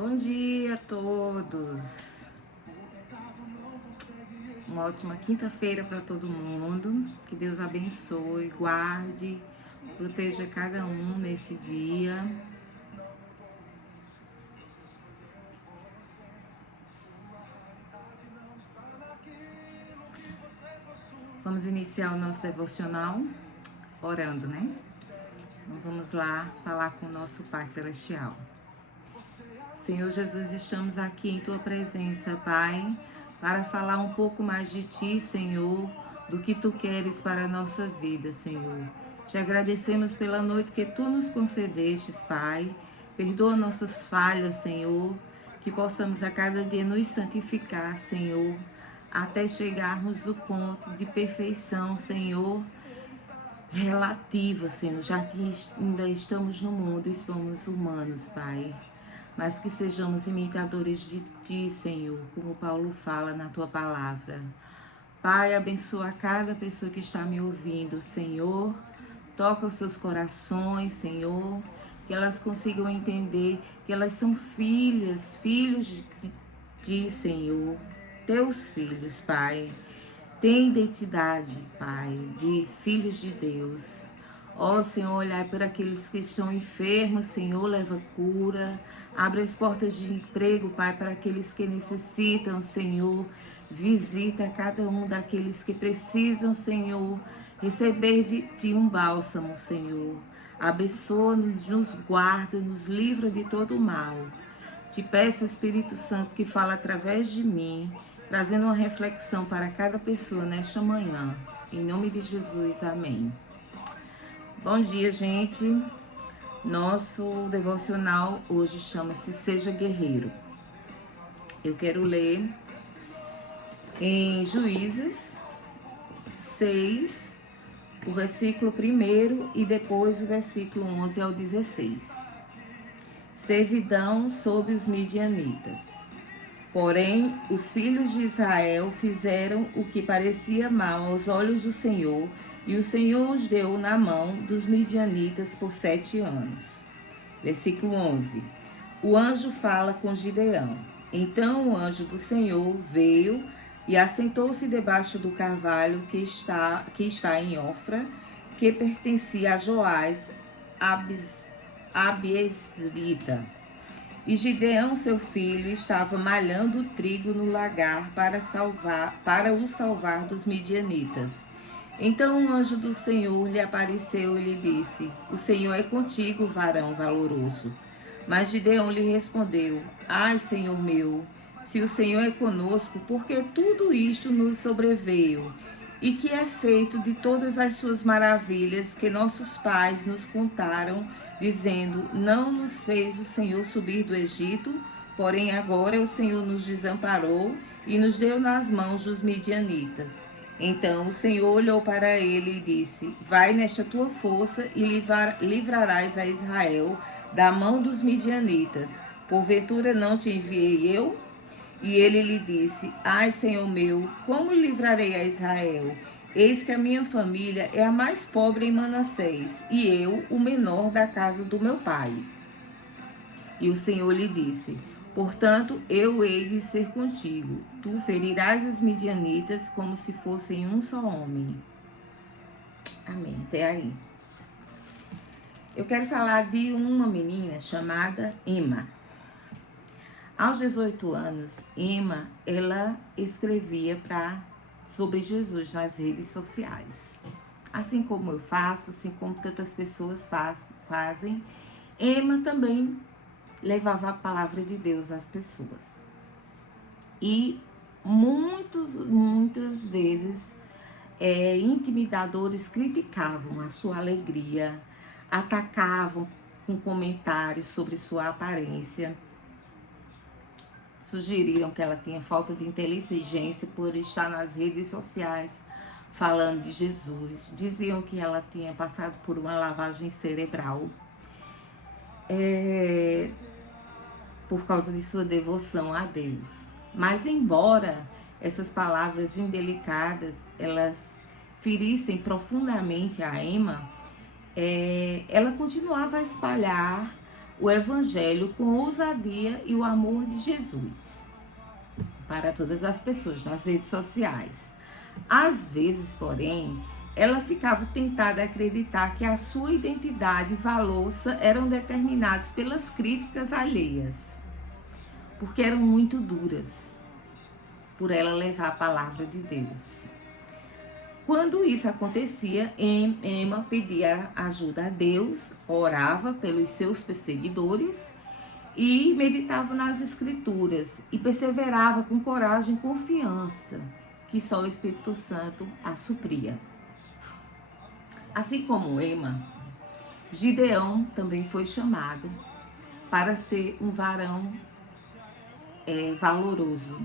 Bom dia a todos. Uma ótima quinta-feira para todo mundo. Que Deus abençoe, guarde, proteja cada um nesse dia. Vamos iniciar o nosso devocional orando, né? Então vamos lá falar com o nosso Pai Celestial. Senhor Jesus, estamos aqui em Tua presença, Pai, para falar um pouco mais de Ti, Senhor, do que Tu queres para a nossa vida, Senhor. Te agradecemos pela noite que Tu nos concedestes, Pai. Perdoa nossas falhas, Senhor, que possamos a cada dia nos santificar, Senhor, até chegarmos ao ponto de perfeição, Senhor, relativa, Senhor, já que ainda estamos no mundo e somos humanos, Pai. Mas que sejamos imitadores de Ti, Senhor, como Paulo fala na Tua palavra. Pai, abençoa cada pessoa que está me ouvindo, Senhor. Toca os seus corações, Senhor, que elas consigam entender que elas são filhos de Ti, Senhor. Teus filhos, Pai. Tem identidade, Pai, de filhos de Deus. Ó Senhor, olhar por aqueles que estão enfermos, Senhor, leva cura. Abre as portas de emprego, Pai, para aqueles que necessitam, Senhor. Visita cada um daqueles que precisam, Senhor, receber de Ti um bálsamo, Senhor. Abençoa-nos, nos guarda, nos livra de todo o mal. Te peço, Espírito Santo, que fala através de mim, trazendo uma reflexão para cada pessoa nesta manhã. Em nome de Jesus, amém. Bom dia, gente. Nosso devocional hoje chama-se Seja Guerreiro. Eu quero ler em Juízes 6, o versículo 1 e depois o versículo 11 ao 16. Servidão sob os midianitas. Porém, os filhos de Israel fizeram o que parecia mal aos olhos do Senhor, e o Senhor os deu na mão dos midianitas por 7 anos. Versículo 11. O anjo fala com Gideão. Então o anjo do Senhor veio e assentou-se debaixo do carvalho que está em Ofra, que pertencia a Joás, Abiesrita. E Gideão, seu filho, estava malhando o trigo no lagar para o salvar dos midianitas. Então o anjo do Senhor lhe apareceu e lhe disse: O Senhor é contigo, varão valoroso. Mas Gideão lhe respondeu: Ai, Senhor meu, se o Senhor é conosco, por que tudo isto nos sobreveio? E que é feito de todas as suas maravilhas que nossos pais nos contaram, dizendo: Não nos fez o Senhor subir do Egito, porém agora o Senhor nos desamparou e nos deu nas mãos dos midianitas. Então o Senhor olhou para ele e disse: Vai nesta tua força e livrarás a Israel da mão dos midianitas. Porventura não te enviei eu? E ele lhe disse: Ai, Senhor meu, como livrarei a Israel? Eis que a minha família é a mais pobre em Manassés, e eu, o menor da casa do meu pai. E o Senhor lhe disse: Portanto, eu hei de ser contigo. Tu ferirás os midianitas como se fossem um só homem. Amém. Até aí. Eu quero falar de uma menina chamada Emma. Aos 18 anos, Emma, ela escrevia sobre Jesus nas redes sociais. Assim como eu faço, assim como tantas pessoas fazem, Emma também levava a palavra de Deus às pessoas. E muitas vezes, intimidadores criticavam a sua alegria, atacavam com comentários sobre sua aparência, sugeriram que ela tinha falta de inteligência por estar nas redes sociais falando de Jesus. Diziam que ela tinha passado por uma lavagem cerebral por causa de sua devoção a Deus. Mas embora essas palavras indelicadas elas ferissem profundamente a Emma, ela continuava a espalhar o evangelho com ousadia e o amor de Jesus para todas as pessoas nas redes sociais. Às vezes, porém, ela ficava tentada a acreditar que a sua identidade e valor eram determinados pelas críticas alheias, porque eram muito duras por ela levar a palavra de Deus. Quando isso acontecia, Emma pedia ajuda a Deus, orava pelos seus perseguidores e meditava nas Escrituras e perseverava com coragem e confiança que só o Espírito Santo a supria. Assim como Emma, Gideão também foi chamado para ser um varão valoroso,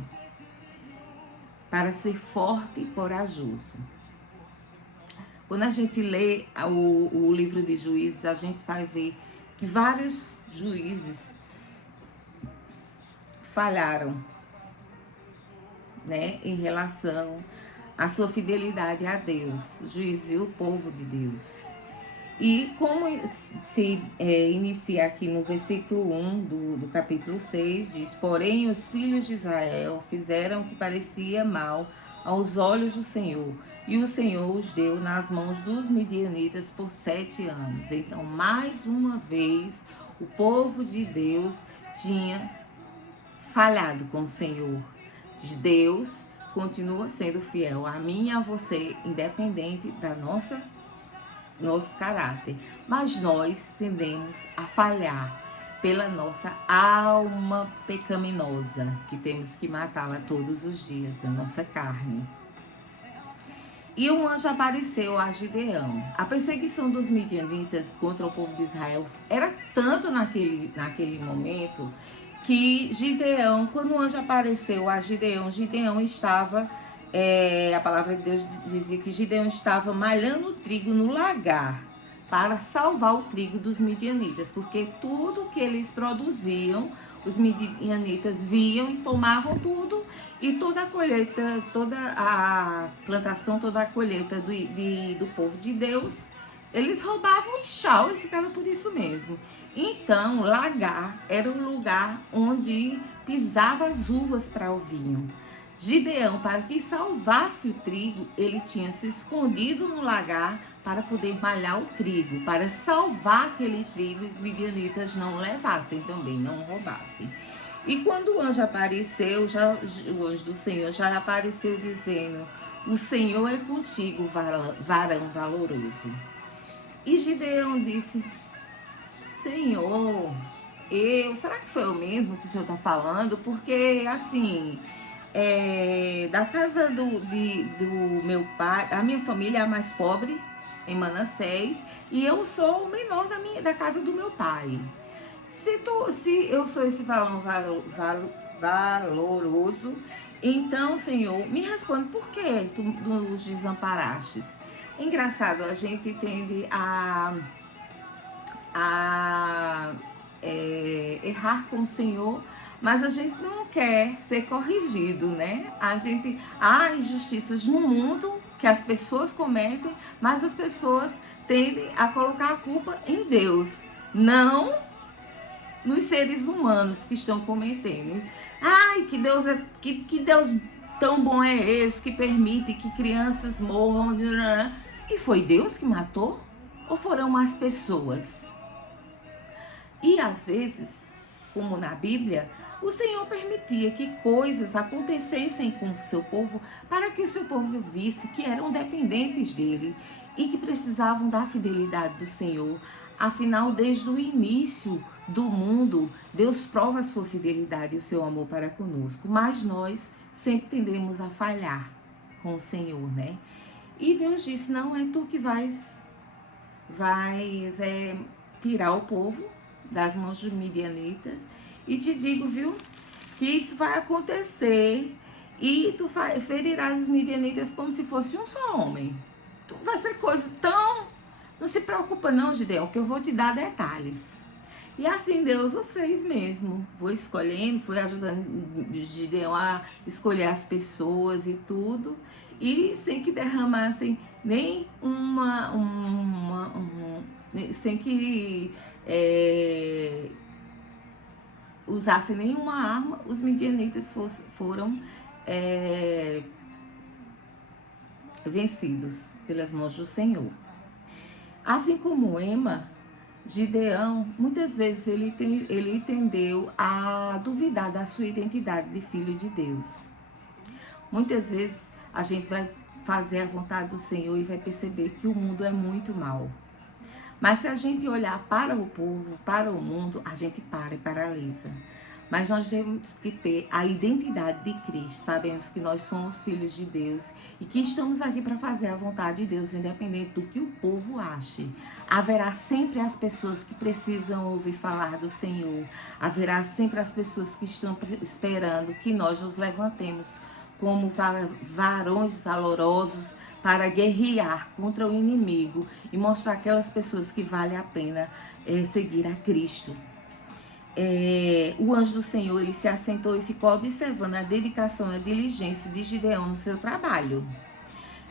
para ser forte e corajoso. Quando a gente lê o livro de Juízes, a gente vai ver que vários juízes falharam, né, em relação à sua fidelidade a Deus, o juiz e o povo de Deus. E como se inicia aqui no versículo 1 do capítulo 6, diz: porém os filhos de Israel fizeram o que parecia mal aos olhos do Senhor, e o Senhor os deu nas mãos dos midianitas por 7 anos. Então, mais uma vez, o povo de Deus tinha falhado com o Senhor. Deus continua sendo fiel a mim e a você, independente da nosso caráter. Mas nós tendemos a falhar pela nossa alma pecaminosa, que temos que matá-la todos os dias, a nossa carne. E um anjo apareceu a Gideão. A perseguição dos midianitas contra o povo de Israel era tanto naquele momento que Gideão, quando o anjo apareceu a Gideão, Gideão estava, a palavra de Deus dizia que Gideão estava malhando o trigo no lagar para salvar o trigo dos midianitas, porque tudo que eles produziam, os midianitas viam e tomavam tudo, e toda a colheita, toda a plantação, toda a colheita do povo de Deus, eles roubavam e tchau, e ficava por isso mesmo. Então, lagar era o lugar onde pisava as uvas para o vinho. Gideão, para que salvasse o trigo, ele tinha se escondido no lagar para poder malhar o trigo, para salvar aquele trigo e os midianitas não levassem também, não roubassem. E quando o anjo apareceu, o anjo do Senhor já apareceu dizendo: o Senhor é contigo, varão valoroso. E Gideão disse: Senhor, será que sou eu mesmo que o Senhor está falando? Porque, assim, da casa do meu pai, a minha família é a mais pobre em Manassés, e eu sou o menor da casa do meu pai. Se eu sou esse varão valoroso, então, Senhor, me responde, por que tu nos desamparastes? Engraçado, a gente tende a errar com o Senhor, mas a gente não quer ser corrigido, né? Há injustiças no mundo que as pessoas cometem, mas as pessoas tendem a colocar a culpa em Deus, não nos seres humanos que estão cometendo. Ai, que Deus que Deus tão bom é esse que permite que crianças morram? E foi Deus que matou? Ou foram as pessoas? E às vezes, como na Bíblia, o Senhor permitia que coisas acontecessem com o seu povo para que o seu povo visse que eram dependentes dele e que precisavam da fidelidade do Senhor. Afinal, desde o início do mundo, Deus prova a sua fidelidade e o seu amor para conosco, mas nós sempre tendemos a falhar com o Senhor, né? E Deus disse: não é tu que vais tirar o povo das mãos dos midianitas, e te digo, viu, que isso vai acontecer, e tu ferirás os midianitas como se fosse um só homem. Vai ser coisa tão... Não se preocupa não, Gideão, que eu vou te dar detalhes. E assim Deus o fez mesmo. Foi ajudando Gideão a escolher as pessoas e tudo, e sem que derramassem nem sem que usasse nenhuma arma, os midianitas foram vencidos pelas mãos do Senhor. Assim como Ema, Gideão, muitas vezes ele tendeu a duvidar da sua identidade de filho de Deus. Muitas vezes a gente vai fazer a vontade do Senhor e vai perceber que o mundo é muito mau. Mas se a gente olhar para o povo, para o mundo, a gente para e paralisa. Mas nós temos que ter a identidade de Cristo. Sabemos que nós somos filhos de Deus e que estamos aqui para fazer a vontade de Deus, independente do que o povo ache. Haverá sempre as pessoas que precisam ouvir falar do Senhor. Haverá sempre as pessoas que estão esperando que nós nos levantemos como varões valorosos para guerrear contra o inimigo e mostrar aquelas pessoas que vale a pena seguir a Cristo. O anjo do Senhor, ele se assentou e ficou observando a dedicação e a diligência de Gideão no seu trabalho.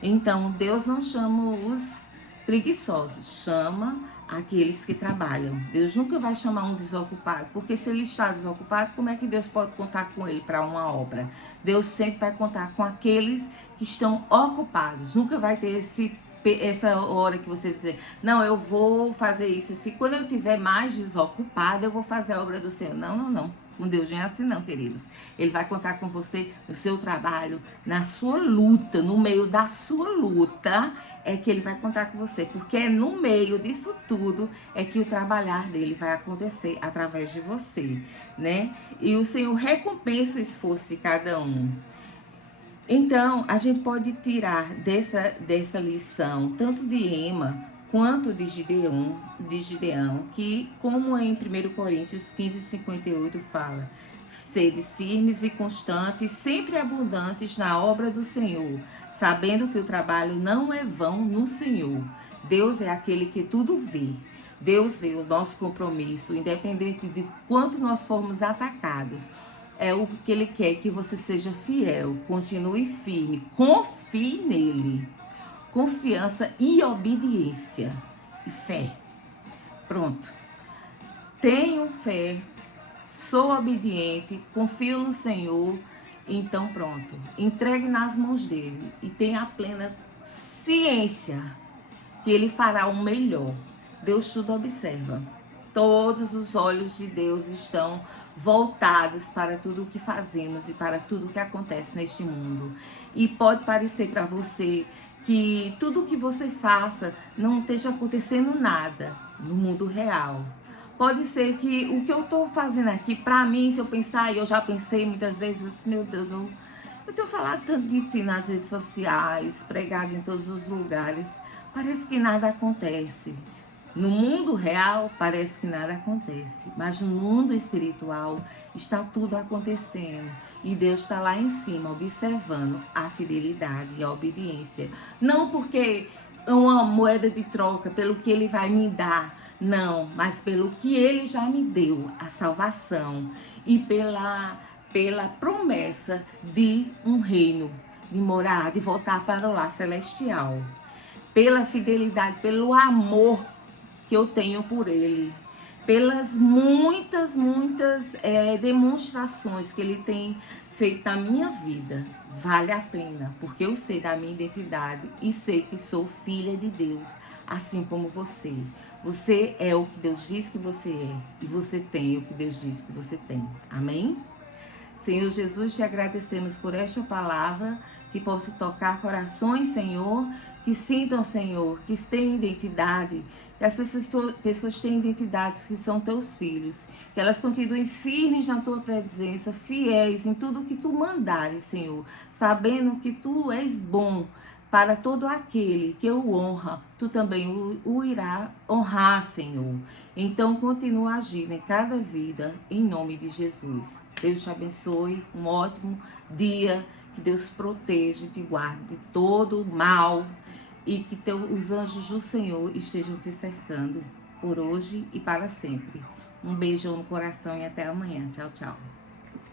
Então, Deus não chama os preguiçosos, chama aqueles que trabalham. Deus nunca vai chamar um desocupado, porque se ele está desocupado, como é que Deus pode contar com ele para uma obra? Deus sempre vai contar com aqueles que estão ocupados. Nunca vai ter essa hora que você dizer, não, eu vou fazer isso. Se quando eu estiver mais desocupada, eu vou fazer a obra do Senhor. Não, não, não. Com Deus não é assim não, queridos. Ele vai contar com você no seu trabalho, na sua luta, no meio da sua luta, é que ele vai contar com você. Porque é no meio disso tudo é que o trabalhar dele vai acontecer através de você, né? E o Senhor recompensa o esforço de cada um. Então, a gente pode tirar dessa lição, tanto de Ema quanto de Gideão, que, como em 1 Coríntios 15:58 fala, sedes firmes e constantes, sempre abundantes na obra do Senhor, sabendo que o trabalho não é vão no Senhor. Deus é aquele que tudo vê. Deus vê o nosso compromisso, independente de quanto nós formos atacados. É o que ele quer, que você seja fiel, continue firme, confie nele. Confiança e obediência e fé. Pronto. Tenho fé, sou obediente, confio no Senhor, então pronto. Entregue nas mãos dele e tenha a plena ciência que ele fará o melhor. Deus tudo observa. Todos os olhos de Deus estão voltados para tudo o que fazemos e para tudo o que acontece neste mundo. E pode parecer para você que tudo o que você faça não esteja acontecendo nada no mundo real. Pode ser que o que eu estou fazendo aqui, para mim, se eu pensar, e eu já pensei muitas vezes, meu Deus, eu tenho falado tanto de ti nas redes sociais, pregado em todos os lugares, parece que nada acontece. No mundo real, parece que nada acontece, mas no mundo espiritual está tudo acontecendo. E Deus está lá em cima, observando a fidelidade e a obediência. Não porque é uma moeda de troca, pelo que Ele vai me dar, não, mas pelo que Ele já me deu, a salvação. E pela promessa de um reino, de morar, de voltar para o lar celestial. Pela fidelidade, pelo amor que eu tenho por ele, pelas muitas demonstrações que ele tem feito na minha vida. Vale a pena, porque eu sei da minha identidade e sei que sou filha de Deus, assim como você. Você é o que Deus diz que você é e você tem o que Deus diz que você tem. Amém? Senhor Jesus, te agradecemos por esta palavra, que possa tocar corações, Senhor, que sintam, Senhor, que tenham identidade, que as pessoas tenham identidades que são teus filhos, que elas continuem firmes na tua presença, fiéis em tudo que tu mandares, Senhor, sabendo que tu és bom para todo aquele que o honra, tu também o irá honrar, Senhor. Então, continua agindo em cada vida, em nome de Jesus. Deus te abençoe, um ótimo dia, que Deus proteja e te guarde de todo mal e que os anjos do Senhor estejam te cercando por hoje e para sempre. Um beijo no coração e até amanhã. Tchau, tchau.